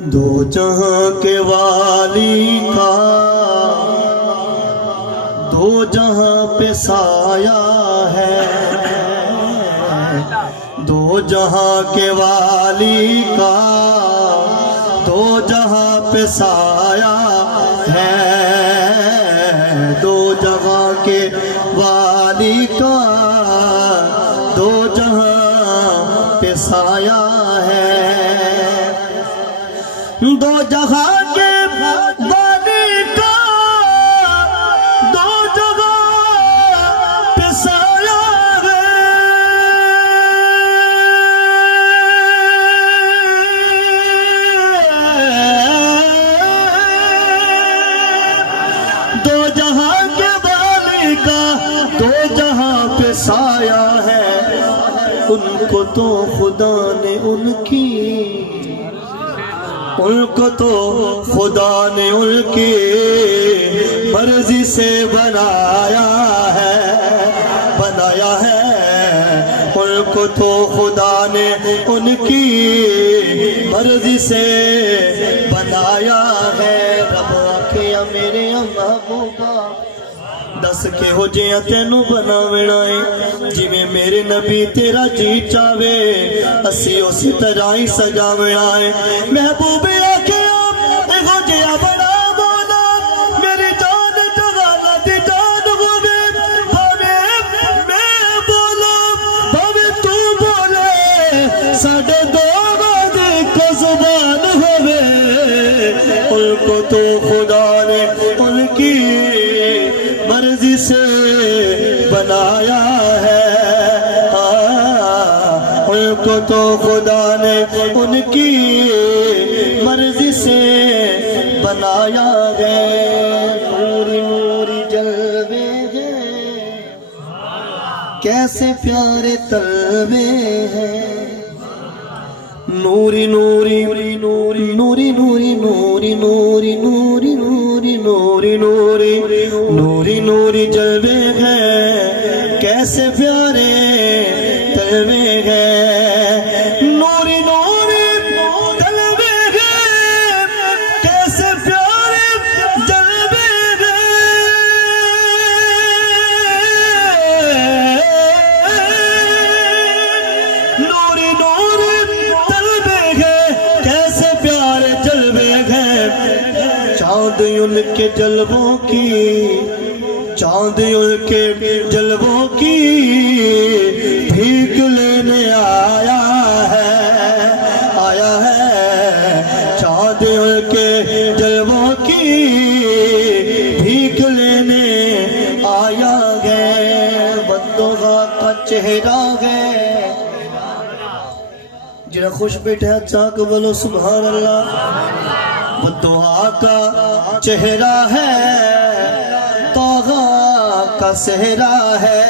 دو جہاں کے والی کا دو جہاں پہ سایہ ہے، دو جہاں کے والی کا دو جہاں پہ سایہ ہے، دو جہاں کے والی کا دو جہاں پہ سایہ ہے، دو جہاں کے والی کا دو جہاں پہ سایہ ہے، دو جہاں کے والی کا دو جہاں پہ سایہ ہے، ان کو تو خدا نے ان کو تو خدا نے ان کی مرضی سے بنایا ہے، ان کو تو خدا نے ان کی مرضی سے بنایا ہے، رب آکھیا میرے محبوبہ دس کے ہو جیاں تینوں بناونا ہے، جی میں میرے نبی تیرا جی چاہوے اسی اسی طرح ہی سجاونا ہے، محبوب آکھیا ہو جیاں بنا مولا میری جان جگالا دی جان ہوئے، بھاوے میں بولا بھاوے تو بولے ساڑھے دو بادے کو زبان ہوئے، ان کو تو خدا نے ان کی مرضی سے بنایا ہے، ان کو تو خدا نے ان کی مرضی سے بنایا ہے، نوری نوری جلوے ہیں کیسے پیارے تلوے ہیں، نوری نوری نوری نوری نوری نوری نوری نوری نوری نوری نوری نوری نوری جلوے ہیں کیسے پیارے تلوے ہیں، نوری نوری تلوے ہیں کیسے پیارے جلوے ہیں، نوری نوری تلوے ہیں کیسے پیارے جلوے ہیں، چاند ان کے جلووں کی چاند ان کے جلووں کی بھیک لینے آیا ہے، چاند ان کے جلووں کی بھیک لینے آیا ہے، بندوغا کا چہرہ ہے جنہیں خوش بیٹھے چاک بولو سبحان اللہ، بدعا کا چہرہ ہے توغا کا صحرا ہے،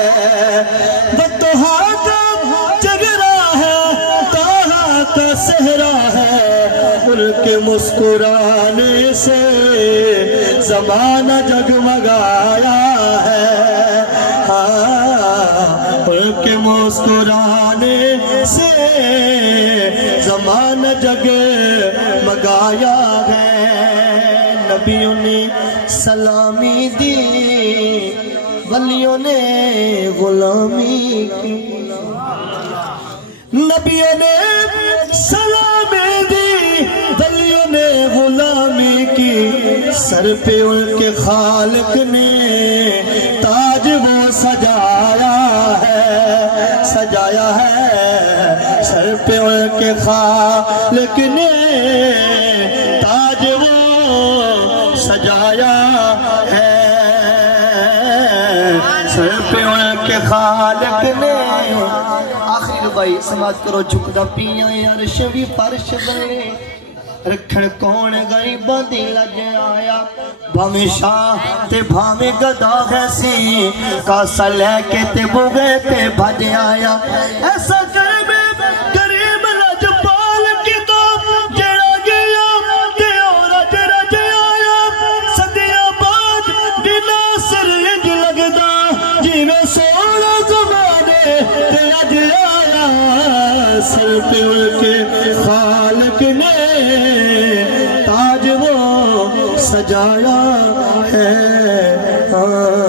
بدعا کا چہرہ ہے توغا کا صحرا ہے، ان کے مسکرانے سے زمانہ جگمگایا ہے، ان کے مسکرانے سے زمانہ جگمگایا ہے، نبیوں نے سلامی دی ولیوں نے غلامی کی، نبیوں نے سلامی دی ولیوں نے غلامی کی، سر پہ ان کے خالق نے تاج وہ سجایا ہے، سر پہ ان کے خالق نے تاج وہ سجایا ہے، سر پہ ان کے خالق نے، آخر بھائی سماعت کرو جھکدا پیاں عرش بھی فرش بنے، رکھن کون غریباں دی لج آیا، بھاویں شاہ تے بھاویں گدا ہے سی، کاسا لے کے تے بوگے تے بھج آیا، ایسا کرب غریب لج پال کی تو جڑا گیا تے اور رج آیا، صدیاں بعد بھی ناصر انج لگدا جی میں سونا زمانے تے اج آیا، سر پہ ان کے خالق نے سجایا ہے